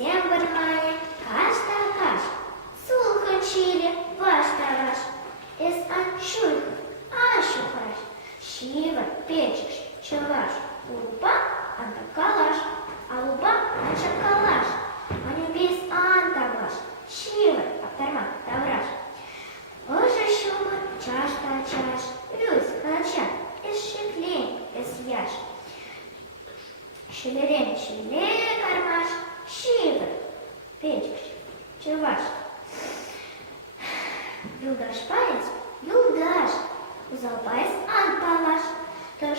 всем внимание, каш-та-каш, сулхачили, ваш-та-ваш, эс-ан-шуй, аш-шухаш, шива, печеш, чаваш, лупа, анда-калаш, а лупа, ача-калаш, анюбис антаваш, шива, аптарма, тавраш. Оже шума, чаш-та-чаш, люсь, кача, эс-шиклень, эс-яш. Шилерен, шиле, кармаш, шивы, печеш, чуваш. Юлдаш паец, юлдаш, узалпайс анталаш, тош